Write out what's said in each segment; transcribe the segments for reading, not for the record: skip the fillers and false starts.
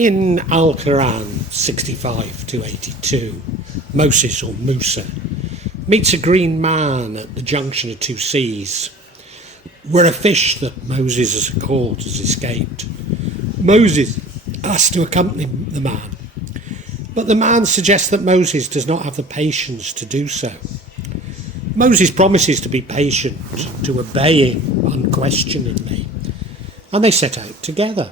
In Al-Quran 65 to 82, Moses or Musa meets a green man at the junction of two seas, where a fish that Moses has caught has escaped. Moses asks to accompany the man, but the man suggests that Moses does not have the patience to do so. Moses promises to be patient, to obey him unquestioningly, and they set out together.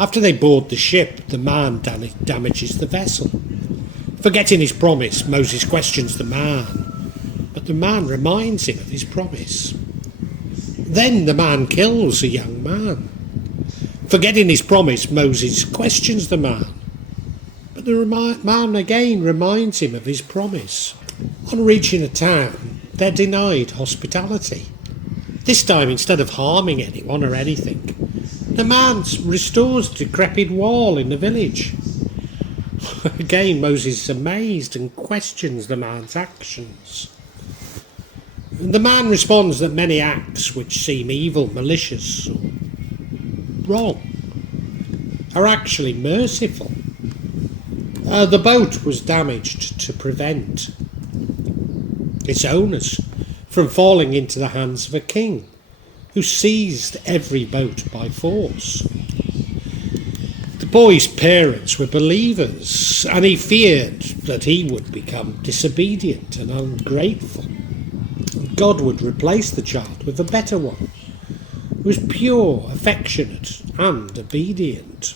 After they board the ship, the man damages the vessel. Forgetting his promise, Moses questions the man, but the man reminds him of his promise. Then the man kills a young man. Forgetting his promise, Moses questions the man, but the man again reminds him of his promise. On reaching a town, they're denied hospitality. This time, instead of harming anyone or anything, the man restores the decrepit wall in the village. Again, Moses is amazed and questions the man's actions. The man responds that many acts which seem evil, malicious, or wrong are actually merciful. The boat was damaged to prevent its owners from falling into the hands of a king who seized every boat by force. The boy's parents were believers, and he feared that he would become disobedient and ungrateful. God would replace the child with a better one, who was pure, affectionate, and obedient.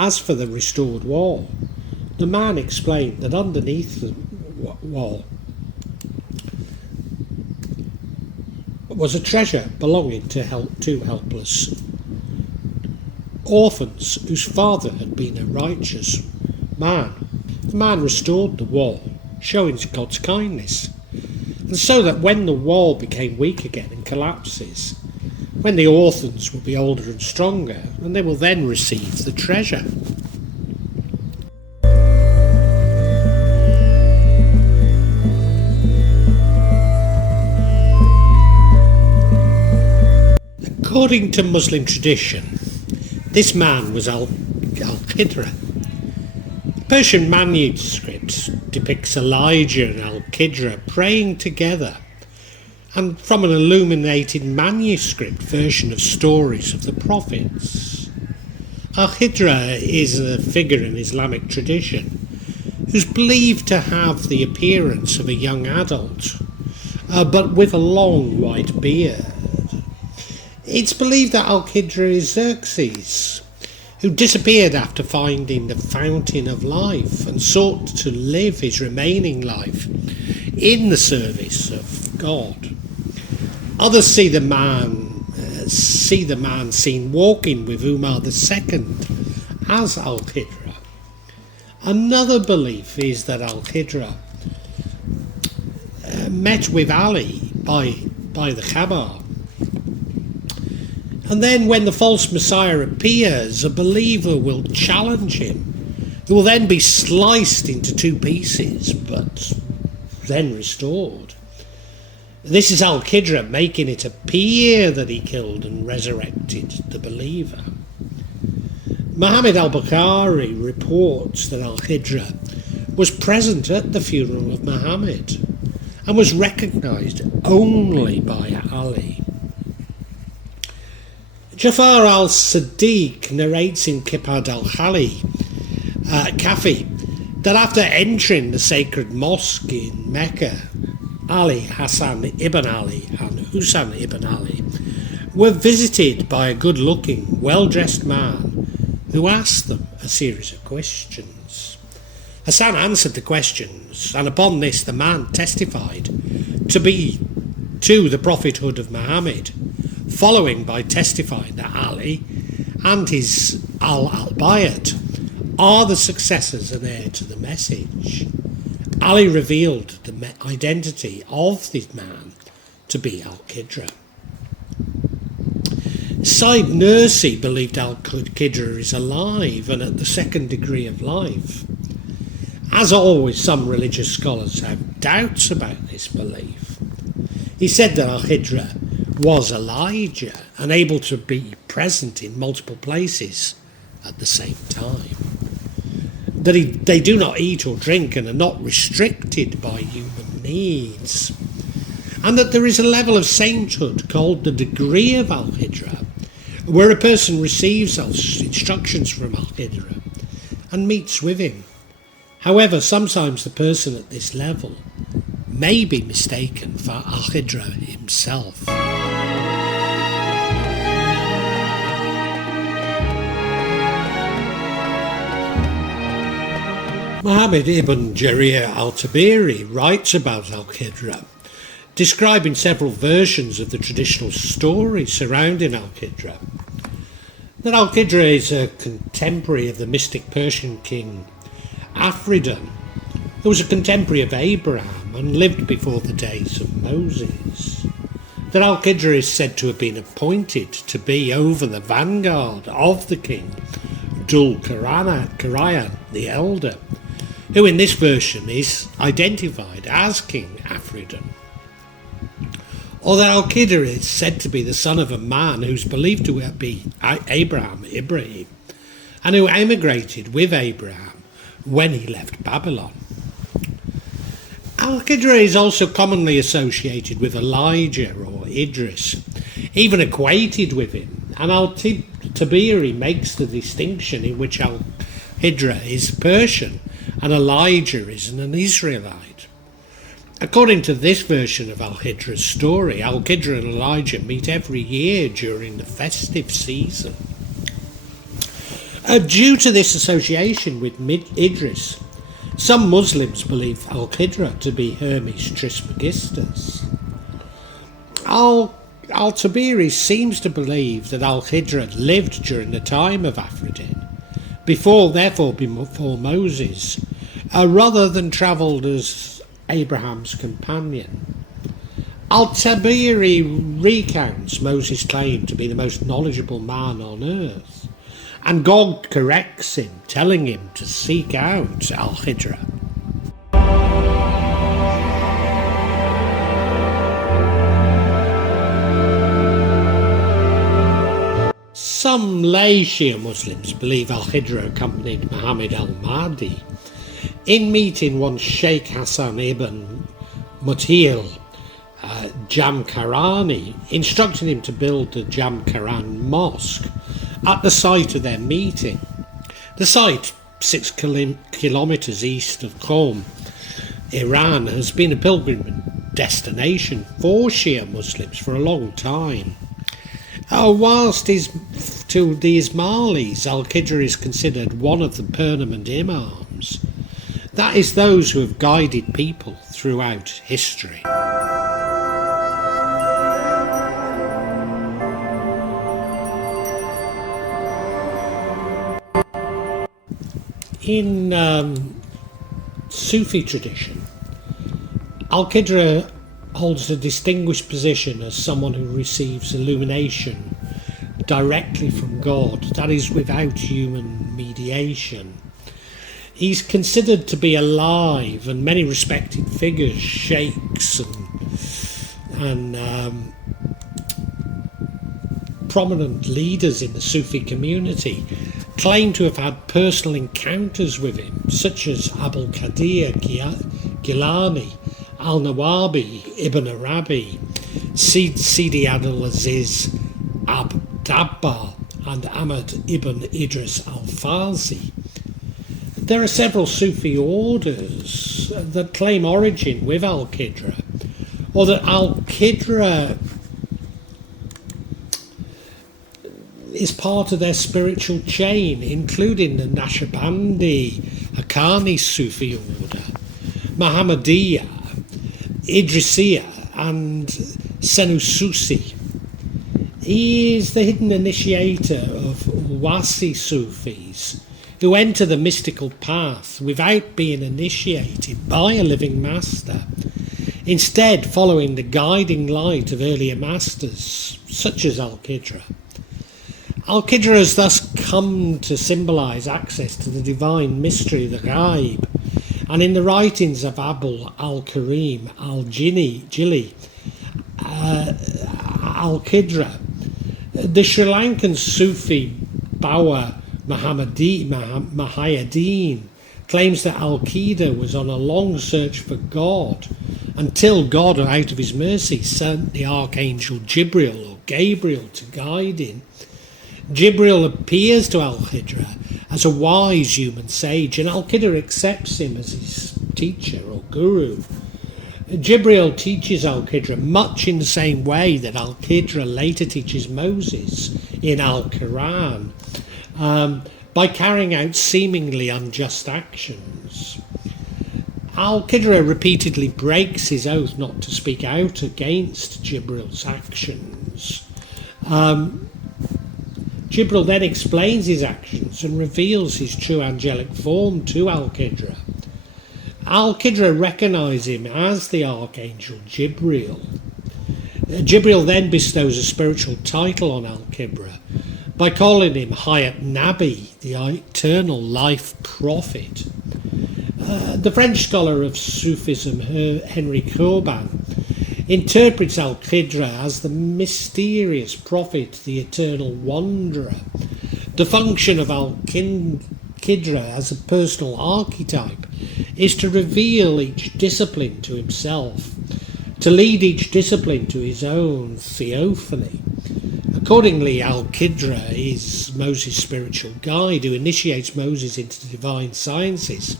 As for the restored wall, the man explained that underneath the wall was a treasure belonging to two helpless orphans whose father had been a righteous man. The man restored the wall, showing God's kindness, and so that when the wall became weak again and collapses, when the orphans will be older and stronger, and they will then receive the treasure. According to Muslim tradition, this man was Al-Khidr. The Persian manuscript depicts Elijah and Al-Khidr praying together, and from an illuminated manuscript version of stories of the prophets. Al-Khidr is a figure in Islamic tradition who's believed to have the appearance of a young adult, but with a long white beard. It's believed that Al-Khidr is Xerxes, who disappeared after finding the fountain of life and sought to live his remaining life in the service of God. Others see the man seen walking with Umar II as Al-Khidr. Another belief is that Al-Khidr met with Ali by the Khabar. And then when the false Messiah appears, a believer will challenge him, who will then be sliced into two pieces, but then restored. This is Al-Khidr making it appear that he killed and resurrected the believer. Muhammad al-Bukhari reports that Al-Khidr was present at the funeral of Muhammad and was recognised only by Ali. Jafar al-Sadiq narrates in Kitab al-Kafi that after entering the sacred mosque in Mecca, Ali, Hassan ibn Ali and Hussein ibn Ali were visited by a good-looking, well-dressed man who asked them a series of questions. Hassan answered the questions, and upon this the man testified to the prophethood of Muhammad, following by testifying that Ali and his al-Bayt are the successors and heir to the message. Ali revealed the identity of this man to be Al-Khidr. Said Nursi believed Al-Khidr is alive and at the second degree of life. As always, some religious scholars have doubts about this belief. He said that Al-Khidr was Elijah and able to be present in multiple places at the same time. That they do not eat or drink and are not restricted by human needs. And that there is a level of sainthood called the degree of al-Khidr, where a person receives instructions from al-Khidr and meets with him. However, sometimes the person at this level may be mistaken for al-Khidr himself. Muhammad ibn Jarir al-Tabari writes about al-Khidr, describing several versions of the traditional story surrounding al-Khidr. That al-Khidr is a contemporary of the mystic Persian king Afridun, who was a contemporary of Abraham and lived before the days of Moses. That al-Khidr is said to have been appointed to be over the vanguard of the king Abdul-Qadir the Elder, who in this version is identified as King Afridun. Or that al-Khidr is said to be the son of a man who's believed to be Ibrahim, and who emigrated with Abraham when he left Babylon. Al-Khidr is also commonly associated with Elijah or Idris, even equated with him, and al-Tabari makes the distinction in which al-Khidr is Persian and Elijah is an Israelite. According to this version of al-Khidr's story, al-Khidr and Elijah meet every year during the festive season. Due to this association with Idris, some Muslims believe al-Khidr to be Hermes Trismegistus. Al-Tabari seems to believe that al-Khidr lived during the time of Afridun, before Moses, rather than travelled as Abraham's companion. Al-Tabari recounts Moses' claim to be the most knowledgeable man on earth, and God corrects him, telling him to seek out al-Khidr. Some lay Shia Muslims believe al-Khidr accompanied Muhammad al-Mahdi in meeting one Sheikh Hassan ibn Mutil Jamkarani, instructing him to build the Jamkaran Mosque at the site of their meeting. The site, 6 kilometres east of Qom, Iran, has been a pilgrim destination for Shia Muslims for a long time. Whilst to the Ismailis, al-Khidr is considered one of the permanent imams, that is, those who have guided people throughout history. In Sufi tradition, al-Khidr holds a distinguished position as someone who receives illumination directly from God, that is, without human mediation. He's considered to be alive, and many respected figures, sheikhs and prominent leaders in the Sufi community, claim to have had personal encounters with him, such as Abdul-Qadir Gilani, Al-Nawawi, Ibn Arabi, Sidi Abdul-Aziz Ad-Dabbagh, and Ahmad ibn Idris al-Fasi. There are several Sufi orders that claim origin with al-Khidr, or that al-Khidr is part of their spiritual chain, including the Naqshbandi, Haqqani Sufi order, Muhammadiyya, Idrisiyya, and Senususi. He is the hidden initiator of Wasi Sufis, who enter the mystical path without being initiated by a living master, instead following the guiding light of earlier masters, such as al-Khidr. Al-Khidr has thus come to symbolise access to the divine mystery, the ghaib, and in the writings of Abul al-Karim al-Jili, al-Khidr, the Sri Lankan Sufi Bawa Mahayadeen claims that Al-Khidr was on a long search for God until God, out of his mercy, sent the archangel Jibril or Gabriel to guide him. Jibril appears to Al-Khidr as a wise human sage, and Al-Khidr accepts him as his teacher or guru. Jibril teaches Al-Khidr much in the same way that Al-Khidr later teaches Moses in Al-Quran, by carrying out seemingly unjust actions. Al-Khidr repeatedly breaks his oath not to speak out against Jibril's actions. Jibril then explains his actions and reveals his true angelic form to Al-Khidr. Al-Khidr recognises him as the archangel Jibril. Jibril then bestows a spiritual title on Al-Khidr by calling him Hayat Nabi, the eternal life prophet. The French scholar of Sufism, Henry Corbin, interprets Al-Khidr as the mysterious prophet, the eternal wanderer. The function of Al-Khidr as a personal archetype is to reveal each discipline to himself, to lead each discipline to his own theophany. Accordingly, Al-Khidr is Moses' spiritual guide who initiates Moses into the divine sciences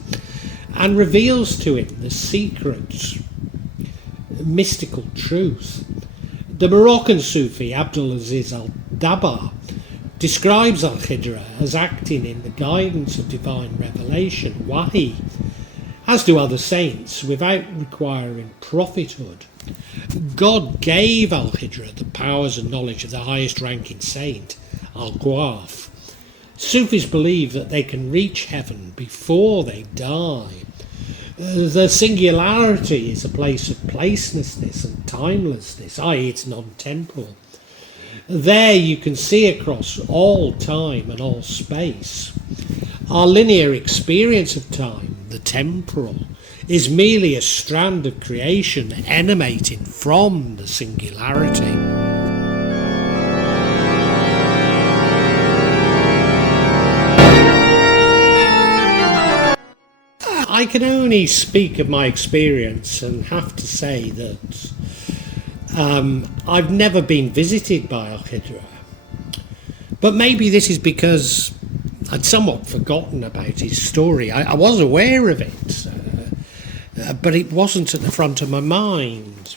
and reveals to him the secret mystical truth. The Moroccan Sufi Abdul-Aziz al-Dabbagh describes Al-Khidr as acting in the guidance of divine revelation, wahi, as do other saints, without requiring prophethood. God gave Al-Khidr the powers and knowledge of the highest ranking saint, Al-Ghawaf. Sufis believe that they can reach heaven before they die. The singularity is a place of placelessness and timelessness, i.e. it's non-temporal. There you can see across all time and all space. Our linear experience of time, the temporal, is merely a strand of creation emanating from the singularity. I can only speak of my experience and have to say that I've never been visited by Al-Khidr. But maybe this is because I'd somewhat forgotten about his story. I was aware of it, but it wasn't at the front of my mind.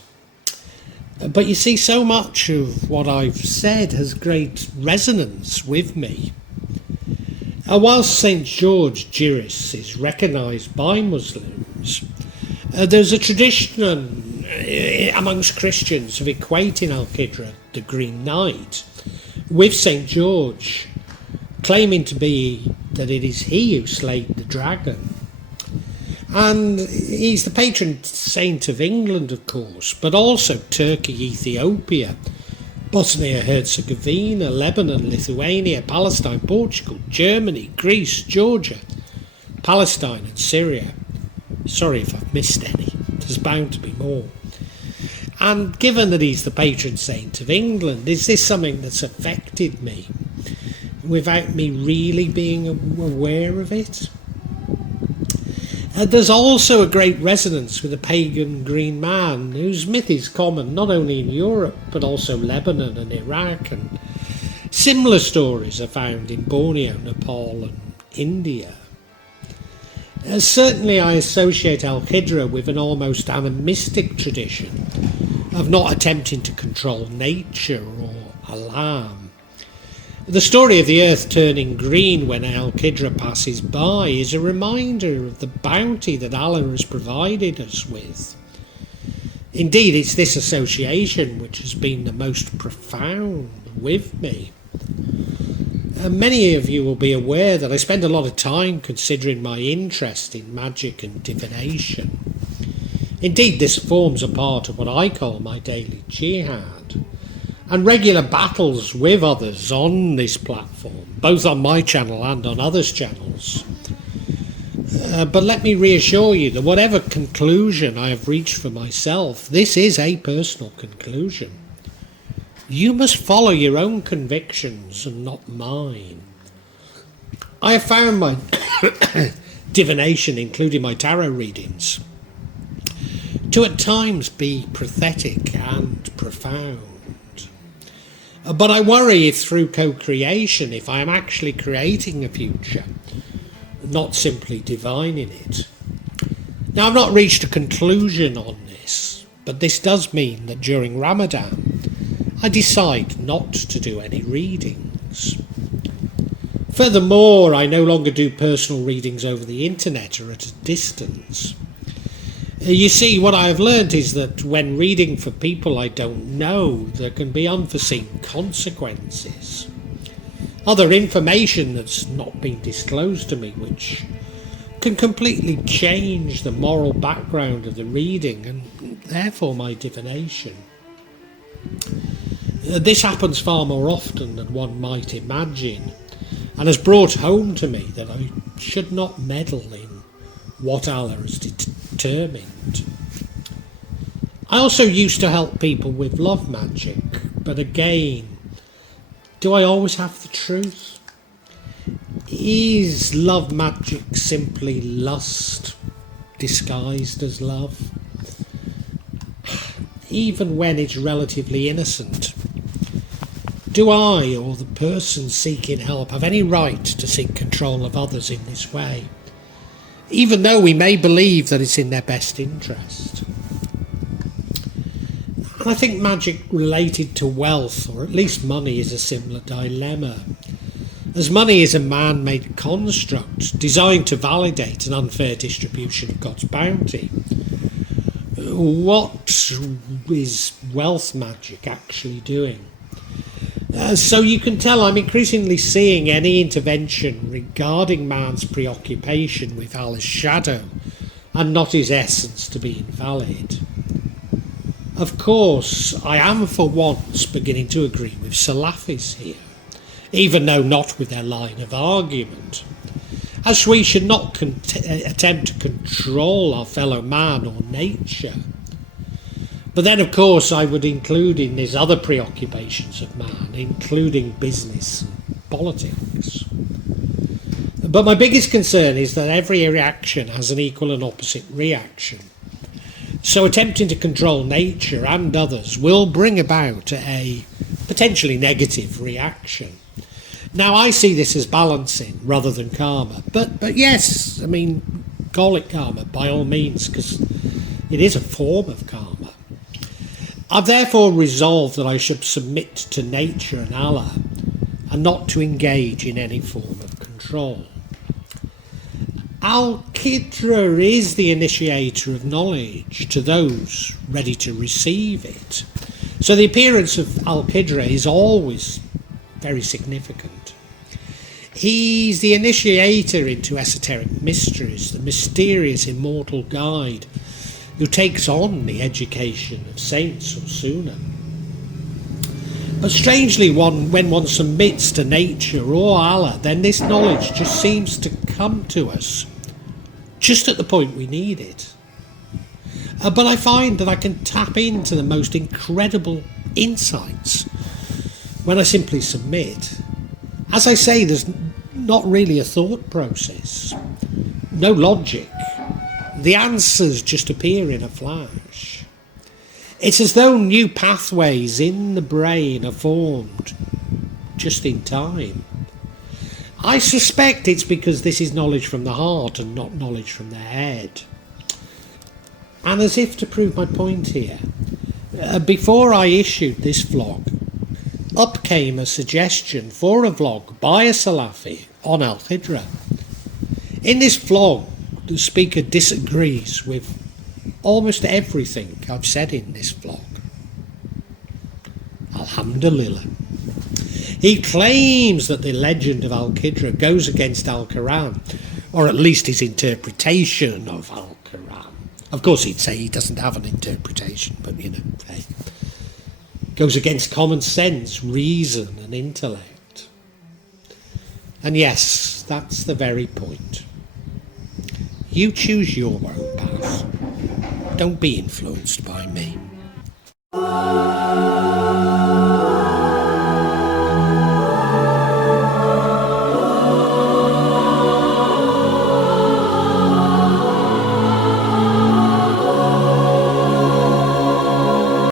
But you see, so much of what I've said has great resonance with me. Whilst St. George Giris is recognised by Muslims, there's a tradition amongst Christians of equating Al-Khidr, the Green Knight, with St. George, claiming to be that it is he who slayed the dragon. And he's the patron saint of England, of course, but also Turkey, Ethiopia, Bosnia-Herzegovina, Lebanon, Lithuania, Palestine, Portugal, Germany, Greece, Georgia, Palestine and Syria. Sorry if I've missed any. There's bound to be more. And given that he's the patron saint of England, is this something that's affected me without me really being aware of it? There's also a great resonance with the pagan green man, whose myth is common not only in Europe but also Lebanon and Iraq, and similar stories are found in Borneo, Nepal and India. Certainly I associate Al-Khidr with an almost animistic tradition of not attempting to control nature or alarm. The story of the earth turning green when Al-Khidr passes by is a reminder of the bounty that Allah has provided us with. Indeed, it's this association which has been the most profound with me. Many of you will be aware that I spend a lot of time considering my interest in magic and divination. Indeed, this forms a part of what I call my daily jihad, and regular battles with others on this platform, both on my channel and on others' channels. But let me reassure you that whatever conclusion I have reached for myself, this is a personal conclusion. You must follow your own convictions and not mine. I have found my divination, including my tarot readings, to at times be pathetic and profound. But I worry if through co-creation, if I am actually creating a future, not simply divining it. Now, I've not reached a conclusion on this, but this does mean that during Ramadan, I decide not to do any readings. Furthermore, I no longer do personal readings over the internet or at a distance. You see, what I have learned is that when reading for people I don't know, there can be unforeseen consequences. Other information that's not been disclosed to me, which can completely change the moral background of the reading and therefore my divination. This happens far more often than one might imagine, and has brought home to me that I should not meddle in what Allah has determined. I also used to help people with love magic, but again, do I always have the truth? Is love magic simply lust disguised as love? Even when it's relatively innocent, do I or the person seeking help have any right to seek control of others in this way, even though we may believe that it's in their best interest? And I think magic related to wealth, or at least money, is a similar dilemma, as money is a man-made construct designed to validate an unfair distribution of God's bounty. What is wealth magic actually doing? So you can tell I'm increasingly seeing any intervention regarding man's preoccupation with Allah's shadow and not his essence to be invalid. Of course, I am for once beginning to agree with Salafis here, even though not with their line of argument, as we should not attempt to control our fellow man or nature. But then, of course, I would include in this other preoccupations of man, including business and politics. But my biggest concern is that every reaction has an equal and opposite reaction. So attempting to control nature and others will bring about a potentially negative reaction. Now, I see this as balancing rather than karma. But yes, I mean, call it karma by all means, because it is a form of karma. I've therefore resolved that I should submit to nature and Allah and not to engage in any form of control. Al-Khidr is the initiator of knowledge to those ready to receive it. So the appearance of Al-Khidr is always very significant. He's the initiator into esoteric mysteries, the mysterious immortal guide who takes on the education of saints or sunnah. But strangely, when one submits to nature or Allah, then this knowledge just seems to come to us just at the point we need it. But I find that I can tap into the most incredible insights when I simply submit. As I say, there's not really a thought process, no logic. The answers just appear in a flash. It's as though new pathways in the brain are formed just in time. I suspect it's because this is knowledge from the heart and not knowledge from the head. And as if to prove my point here, before I issued this vlog, up came a suggestion for a vlog by a Salafi on Al-Khidr. In this vlog, the speaker disagrees with almost everything I've said in this vlog. Alhamdulillah. He claims that the legend of Al-Khidr goes against Al-Quran, or at least his interpretation of Al-Quran. Of course, he'd say he doesn't have an interpretation, but hey, goes against common sense, reason and intellect. And yes, that's the very point. You choose your own path. Don't be influenced by me.